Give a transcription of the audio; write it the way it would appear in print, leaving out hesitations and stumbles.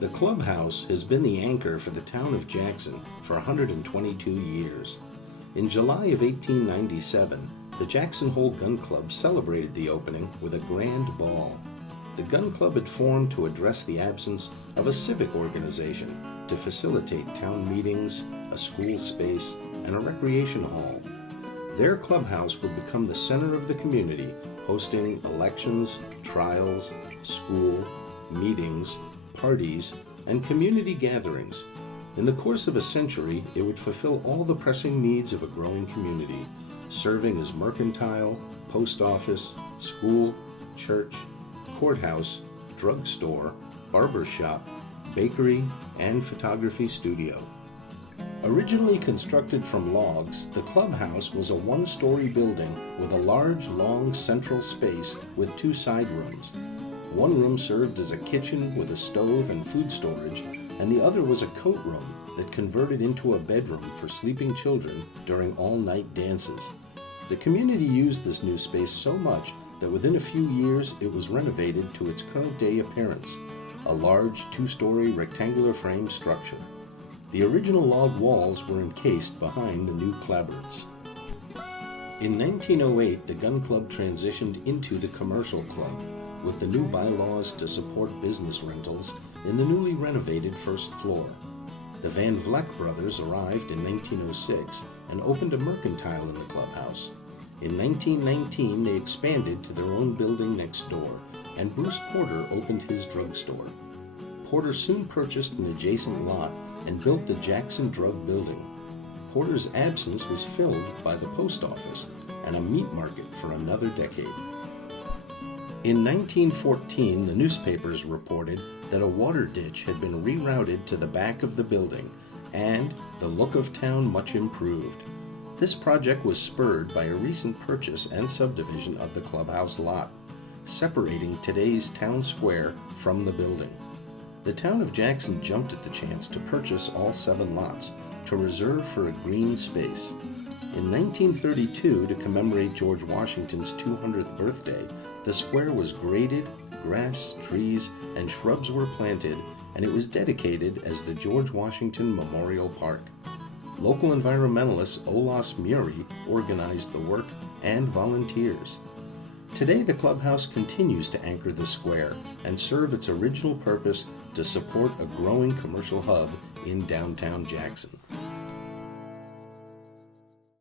The Clubhouse has been the anchor for the town of Jackson for 122 years. In July of 1897, the Jackson Hole Gun Club celebrated the opening with a grand ball. The gun club had formed to address the absence of a civic organization to facilitate town meetings, a school space, and a recreation hall. Their clubhouse would become the center of the community, hosting elections, trials, school, meetings, parties, and community gatherings. In the course of a century, it would fulfill all the pressing needs of a growing community, serving as mercantile, post office, school, church, courthouse, drugstore, barber shop, bakery, and photography studio. Originally constructed from logs, the clubhouse was a one-story building with a large, long central space with two side rooms. One room served as a kitchen with a stove and food storage, and the other was a coat room that converted into a bedroom for sleeping children during all-night dances. The community used this new space so much that within a few years it was renovated to its current-day appearance, a large two-story rectangular frame structure. The original log walls were encased behind the new clapboards. In 1908, the gun club transitioned into the commercial club, with the new bylaws to support business rentals in the newly renovated first floor. The Van Vleck brothers arrived in 1906 and opened a mercantile in the clubhouse. In 1919, they expanded to their own building next door, and Bruce Porter opened his drugstore. Porter soon purchased an adjacent lot and built the Jackson Drug Building. Porter's absence was filled by the post office and a meat market for another decade. In 1914, the newspapers reported that a water ditch had been rerouted to the back of the building, and the look of town much improved. This project was spurred by a recent purchase and subdivision of the clubhouse lot, separating today's town square from the building. The town of Jackson jumped at the chance to purchase all 7 lots to reserve for a green space. In 1932, to commemorate George Washington's 200th birthday, the square was graded, grass, trees, and shrubs were planted, and it was dedicated as the George Washington Memorial Park. Local environmentalist Olaus Murie organized the work and volunteers. Today, the clubhouse continues to anchor the square and serve its original purpose to support a growing commercial hub in downtown Jackson.